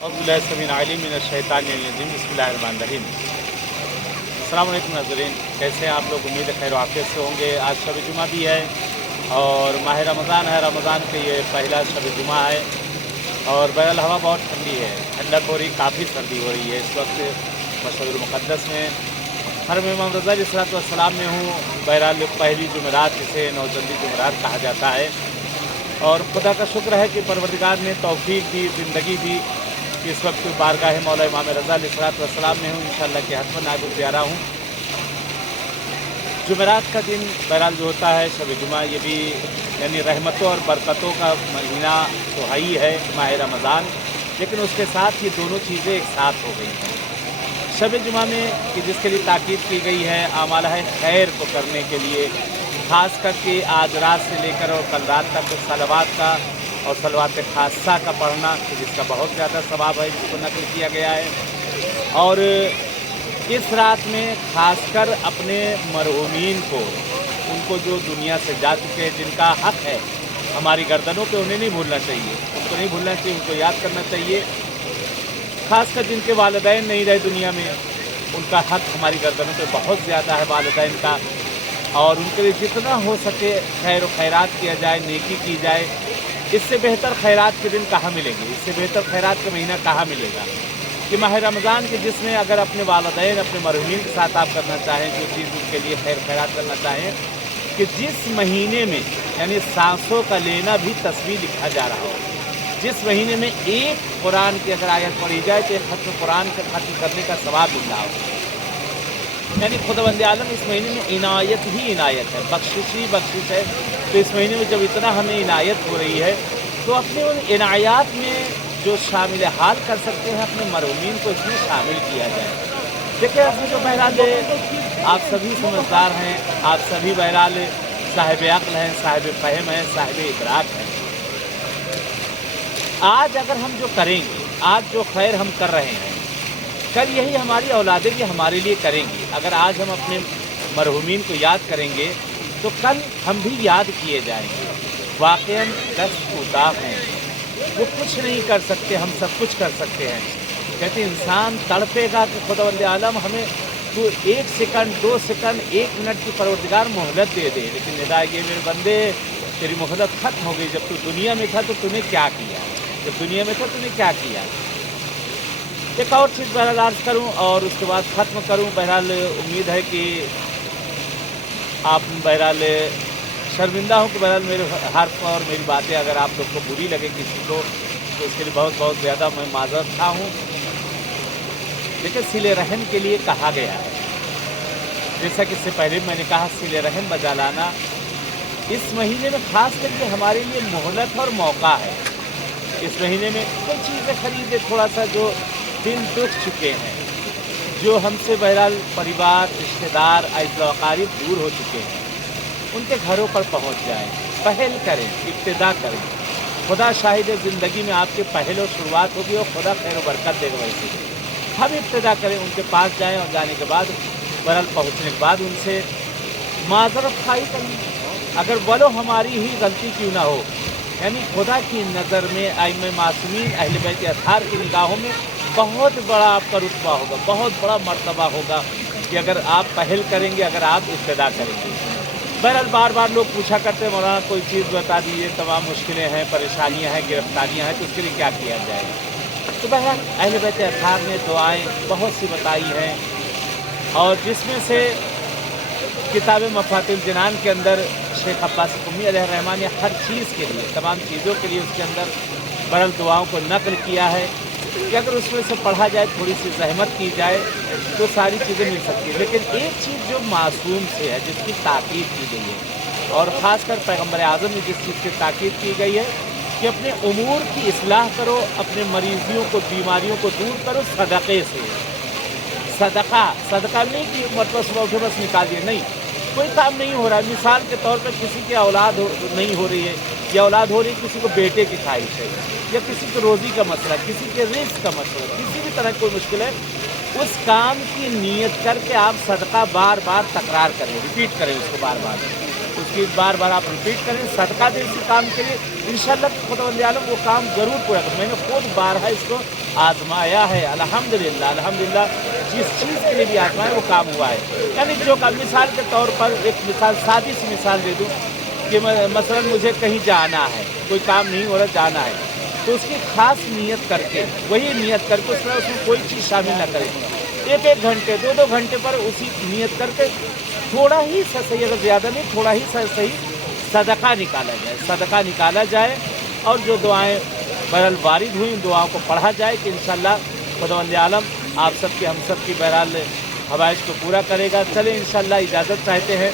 बिस्मिल्लाहिर्रहमानिर्रहीम। अस्सलाम वालेकुम नाज़रीन, कैसे हैं आप लोग? उम्मीद है खैर आफियत से होंगे। आज शब जुमा भी है और माह रमज़ान है। रमज़ान के ये पहला शब जुमा है और बहरहाल हवा बहुत ठंडी है, ठंडक हो रही, काफ़ी सर्दी हो रही है इस वक्त मशहूर मुक़द्दस में। हरम इमाम रज़ा अलैहिस्सलाम में हूँ। बहरहाल पहली जुमेरात, इसे नौजंदी जुमेरात कहा जाता है और खुदा का शुक्र है कि परवरदिगार ने तौफ़ीक दी, ज़िंदगी दी। इस वक्त बारगाह मौला इमाम रज़ा अलैहिस्सलाम में हूँ। इंशाअल्लाह के हतम नाज़िल प्यारा हूँ। जुमेरात का दिन बहरहाल जो होता है शब जुमा, ये भी यानी रहमतों और बरकतों का महीना तो है ही है, माह रमज़ान, लेकिन उसके साथ ये दोनों चीज़ें एक साथ हो गई हैं। शब जुमा में कि जिसके लिए ताकीद की गई है आमाल है खैर को करने के लिए, ख़ास करके आज रात से लेकर और कल रात तक सलवात का और सलवात खासा का पढ़ना, कि जिसका बहुत ज़्यादा सवाब है, जिसको नकल किया गया है। और इस रात में ख़ासकर अपने मरहूमीन को, उनको जो दुनिया से जा चुके हैं, जिनका हक़ है हमारी गर्दनों पे, उन्हें नहीं भूलना चाहिए, उनको नहीं भूलना चाहिए, उनको याद करना चाहिए। ख़ासकर जिनके वालिदैन नहीं रहे दुनिया में, उनका हक़ हमारी गर्दनों पे बहुत ज़्यादा है वालिदैन का, और उनके लिए जितना हो सके खैर व खैरात किया जाए, नेकी की जाए। इससे बेहतर खैरात के दिन कहाँ मिलेंगे, इससे बेहतर खैरात का महीना कहाँ मिलेगा कि माह रमज़ान के, जिसमें अगर अपने वालिदैन, अपने मरहूमीन के साथ आप करना चाहें, जो चीज़ उनके लिए खैर खैरात करना चाहें, कि जिस महीने में यानी सांसों का लेना भी तस्वीर लिखा जा रहा हो, जिस महीने में एक कुरान की अगर आयत पढ़ी जाए तो एक खत्म कुरान का खत्म करने का सवाब मिल रहा हो। यानी खुदावंद आलम इस महीने में इनायत ही इनायत है, बख्शिश ही बख्शिश है। तो इस महीने में जब इतना हमें इनायत हो रही है, तो अपने उन इनायात में जो शामिल हाल कर सकते हैं, अपने मरहूमीन को इसमें शामिल किया जाए। देखिए, अपने जो बहरहाल आप सभी समझदार हैं, आप सभी बहरहाल साहिब अक्ल हैं, साहिब फ़हम हैं, साहिब इदराक हैं। आज अगर हम जो करेंगे, आज जो खैर हम कर रहे हैं, कल यही हमारी औलादें भी हमारे लिए करेंगी। अगर आज हम अपने मरहूमीन को याद करेंगे तो कल हम भी याद किए जाएंगे। वाक़ईन दस्तूदाह हैं, वो कुछ नहीं कर सकते, हम सब कुछ कर सकते हैं। कहते इंसान तड़पेगा कि खुदावंद आलम हमें तो 1 सेकंड, 2 सेकंड, 1 मिनट की परवरदिगार मोहलत दे दे, लेकिन निदा ये मेरे बंदे, तेरी मोहलत ख़त्म हो गई। जब तू दुनिया में था तो तूने क्या किया, जब दुनिया में था तूने क्या किया। एक और चीज़ बहरहाल अर्ज़ करूँ और उसके बाद ख़त्म करूँ। बहरहाल उम्मीद है कि आप बहरहाल शर्मिंदा हूँ कि बहरहाल मेरे हर्फ और मेरी बातें अगर आप लोग को बुरी लगे किसी को, तो इसके लिए बहुत बहुत ज़्यादा मैं माज़रत खा हूँ। देखिए, सिले रहम के लिए कहा गया है, जैसा कि इससे पहले मैंने कहा, सिले रहम बजा लाना इस महीने में ख़ास करके हमारे लिए मोहलत और मौका है। इस महीने में कोई चीज़ें खरीदे, थोड़ा सा जो दिन टूट चुके हैं, जो हमसे बहरहाल परिवार, रिश्तेदार, अज़ीज़-ओ-अक़ारिब दूर हो चुके हैं, उनके घरों पर पहुंच जाएं, पहल करें, इब्तिदा करें। खुदा शाहिद ज़िंदगी में आपके पहल और शुरुआत होगी और खुदा खैर बरकत देगा। वैसे हम इब्तिदा करें, उनके पास जाएं और जाने के बाद बहरहाल पहुँचने के बाद उनसे माज़रत ख़ाही करें, अगर वलो हमारी ही गलती क्यों ना हो। यानी खुदा की नज़र में, आइम्मा मासूमीन, अहले बैत अत्हार की निगाहों में बहुत बड़ा आपका रुतबा होगा, बहुत बड़ा मर्तबा होगा कि अगर आप पहल करेंगे, अगर आप इब्तिदा करेंगे। बहरहाल बार बार लोग पूछा करते हैं, मौलाना कोई चीज़ बता दीजिए, तमाम मुश्किलें हैं, परेशानियां हैं, गिरफ्तारियां हैं, तो उसके लिए क्या किया जाए। तो बहरहाल अहले बैत अत्हार ने दुआएँ बहुत सी बताई हैं, और जिसमें से किताब मफ़ातिहुल जिनान के अंदर शेख अब्बास कुम्मी अलैहिर्रहमान ने हर चीज़ के लिए, तमाम चीज़ों के लिए उसके अंदर बहरहाल दुआओं को नकल किया है कि अगर उसमें से पढ़ा जाए, थोड़ी सी ज़हमत की जाए तो सारी चीज़ें मिल सकती हैं। लेकिन एक चीज़ जो मासूम से है, जिसकी ताकीद की गई है, और ख़ासकर पैगम्बर आज़म ने जिस चीज़ की ताकीद की गई है कि अपने उमूर की इस्लाह करो, अपने मरीज़ियों को, बीमारियों को दूर करो सदक़े से। सदका नहीं कि मतलब सुबह उठे बस निकाल दिए, नहीं, कोई काम नहीं हो रहा है। मिसाल के तौर पर किसी की औलाद नहीं हो रही है, या औलाद हो रही है, किसी को बेटे की ख्वाहिश है, या किसी को रोज़ी का मसला, किसी के रिज़्क़ का मसला, किसी भी तरह की कोई मुश्किल है, उस काम की नीयत करके आप सदका बार बार तकरार करें, रिपीट करें उसको बार बार, उस उसकी बार बार आप रिपीट करें, सदका दें इसी काम के लिए, इंशाअल्लाह खुदावंद आलम वो काम ज़रूर पूरा करें। मैंने खुद बारहा इसको आजमाया है, अल्हम्दुलिल्लाह अल्हम्दुलिल्लाह। जिस चीज़ के लिए भी आजमाया वो काम हुआ है। यानी जो का मिसाल के तौर पर एक मिसाल, सादी सी मिसाल दे दूँ कि मसलन मुझे कहीं जाना है, कोई काम नहीं हो रहा, जाना है, तो उसकी खास नियत करके, वही नियत करके उसमें कोई चीज़ शामिल ना करें। एक एक घंटे, दो दो घंटे पर उसी नियत करके थोड़ा ही सही, अगर ज़्यादा नहीं थोड़ा ही सही सदका निकाला जाए, सदका निकाला जाए। और जो दुआएं बहरहाल वारिद हुई उन दुआओं को पढ़ा जाए कि इंशाअल्लाह खुदावंद आलम आप सबकी हम सब की बहरहाल हवाइज को पूरा करेगा। चले इंशाअल्लाह इजाज़त चाहते हैं।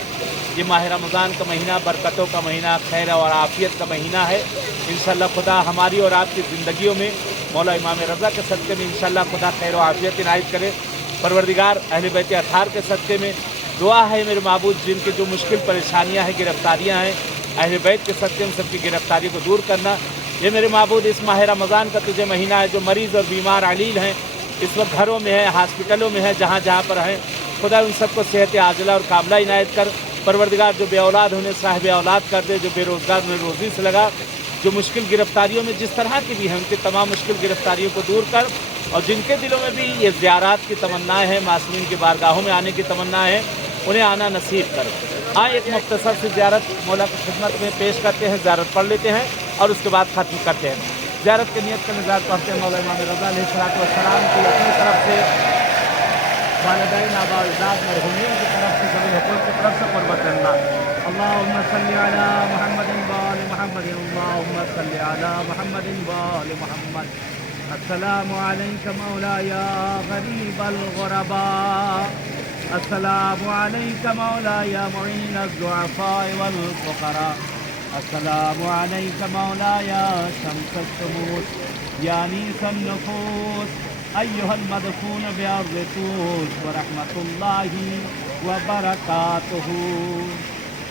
ये माह रमज़ान का महीना बरकतों का महीना, खैर और आफ़ियत का महीना है। इंशाअल्लाह खुदा हमारी और आपकी ज़िंदगियों में मौला इमाम रज़ा के सदक़े में इंशाअल्लाह खुदा खैर और आफ़ियत इनायत करे। परवरदिगार अहले बैत अताहार के सदक़े में दुआ है मेरे माबूद, जिनके जो मुश्किल परेशानियाँ हैं, गिरफ़्तारियाँ हैं, अहले बैत के सदक़े में सबकी गिरफ़्तारी को दूर करना। ये मेरे माबूद इस माह रमज़ान का तुझे महीना है, जो मरीज़ और बीमार अलील हैं, इस वक्त घरों में है, हॉस्पिटलों में है, जहाँ जहाँ पर हैं, खुदा उन सबको सेहत आजिला और काबिला इनायत कर। परवरदिगार जो बे औलाद उन्हें साहिब औलाद कर दे, जो बेरोज़गार उन्हें रोज़ी से लगा, जो मुश्किल गिरफ़्तारियों में जिस तरह की भी हैं उनकी तमाम मुश्किल गिरफ़्तारियों को दूर कर। और जिनके दिलों में भी ये ज़ियारात की तमन्नाएँ हैं, मासूमीन की बारगाहों में आने की तमन्ना है, उन्हें आना नसीब कर। आए एक मुख्तसर से ज़ियारत मौला की खिदमत में पेश करते हैं, ज़ियारत पढ़ लेते हैं और उसके बाद ख़त्म करते हैं। ज़ियारत की नियत का निज़ार पढ़ते हैं। मौला इमाम रज़ा अलैहिस्सलाम की अपनी तरफ से, वालिदैन आबा-ओ-अजदाद मरहूमीन की तरफ से, ज़वी हुकूक की तरफ से क़ुर्बत करना। अल्लाहुम्मा सल्लि अला मुहम्मदिन व आलि मुहम्मदिन, अल्लाहुम्मा सल्लि अला मुहम्मदिन व आलि मुहम्मद। अस्सलामु अलैका मौलाया गरीबल गुरबा, अस्सलामु अलैका मौलाया मुईनज़ ज़ुअफ़ा वल फ़ुक़रा, अस्सलामु अलैका मौलाया शम्सुश शुमूस या अनीसन नुफूस, अय्युहल मदफून बिअर्ज़ि तूस व रहमतुल्लाहि व बरकातुहू।